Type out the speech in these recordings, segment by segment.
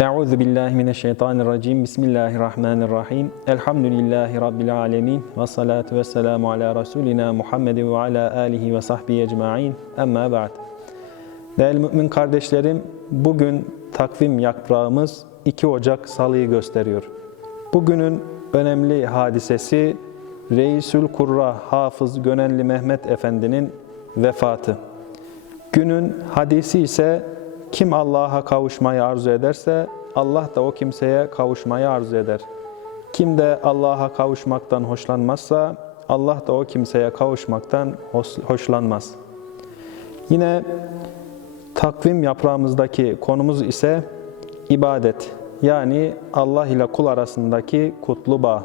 Euzu billahi mineşşeytanirracim. Bismillahirrahmanirrahim. Elhamdülillahi rabbil alamin. Ve salatu vesselamu ala rasulina Muhammedin ve ala alihi ve sahbihi ecmaîn. Amma ba'd. Değerli mümin kardeşlerim, bugün takvim yaprağımız 2 Ocak Salı'yı gösteriyor. Bugünün önemli hadisesi Reisül Kurra Hafız Gönenli Mehmet Efendi'nin vefatı. Günün hadisi ise kim Allah'a kavuşmayı arzu ederse Allah da o kimseye kavuşmayı arzu eder. Kim de Allah'a kavuşmaktan hoşlanmazsa Allah da o kimseye kavuşmaktan hoşlanmaz. Yine takvim yaprağımızdaki konumuz ise ibadet. Yani Allah ile kul arasındaki kutlu bağ.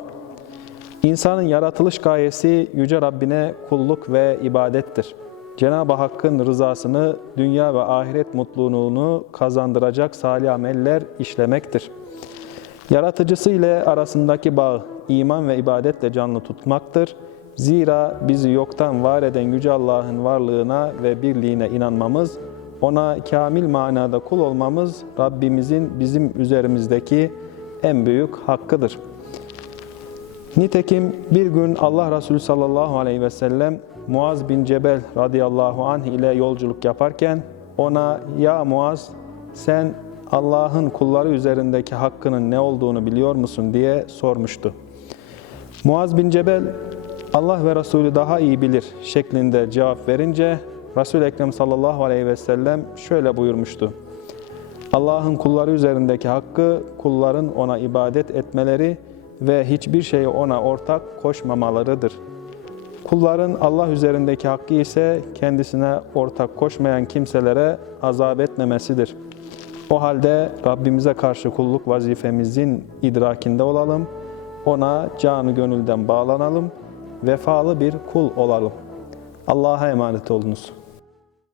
İnsanın yaratılış gayesi Yüce Rabbine kulluk ve ibadettir. Cenab-ı Hakk'ın rızasını, dünya ve ahiret mutluluğunu kazandıracak salih ameller işlemektir. Yaratıcısı ile arasındaki bağ, iman ve ibadetle canlı tutmaktır. Zira bizi yoktan var eden Yüce Allah'ın varlığına ve birliğine inanmamız, ona kamil manada kul olmamız Rabbimizin bizim üzerimizdeki en büyük hakkıdır. Nitekim bir gün Allah Resulü sallallahu aleyhi ve sellem Muaz bin Cebel radıyallahu anh ile yolculuk yaparken ona ya Muaz sen Allah'ın kulları üzerindeki hakkının ne olduğunu biliyor musun diye sormuştu. Muaz bin Cebel Allah ve Resulü daha iyi bilir şeklinde cevap verince Resul Ekrem sallallahu aleyhi ve sellem şöyle buyurmuştu. Allah'ın kulları üzerindeki hakkı kulların ona ibadet etmeleri ve hiçbir şeyi ona ortak koşmamalarıdır. Kulların Allah üzerindeki hakkı ise kendisine ortak koşmayan kimselere azap etmemesidir. O halde Rabbimize karşı kulluk vazifemizin idrakinde olalım, ona canı gönülden bağlanalım, vefalı bir kul olalım. Allah'a emanet olunuz.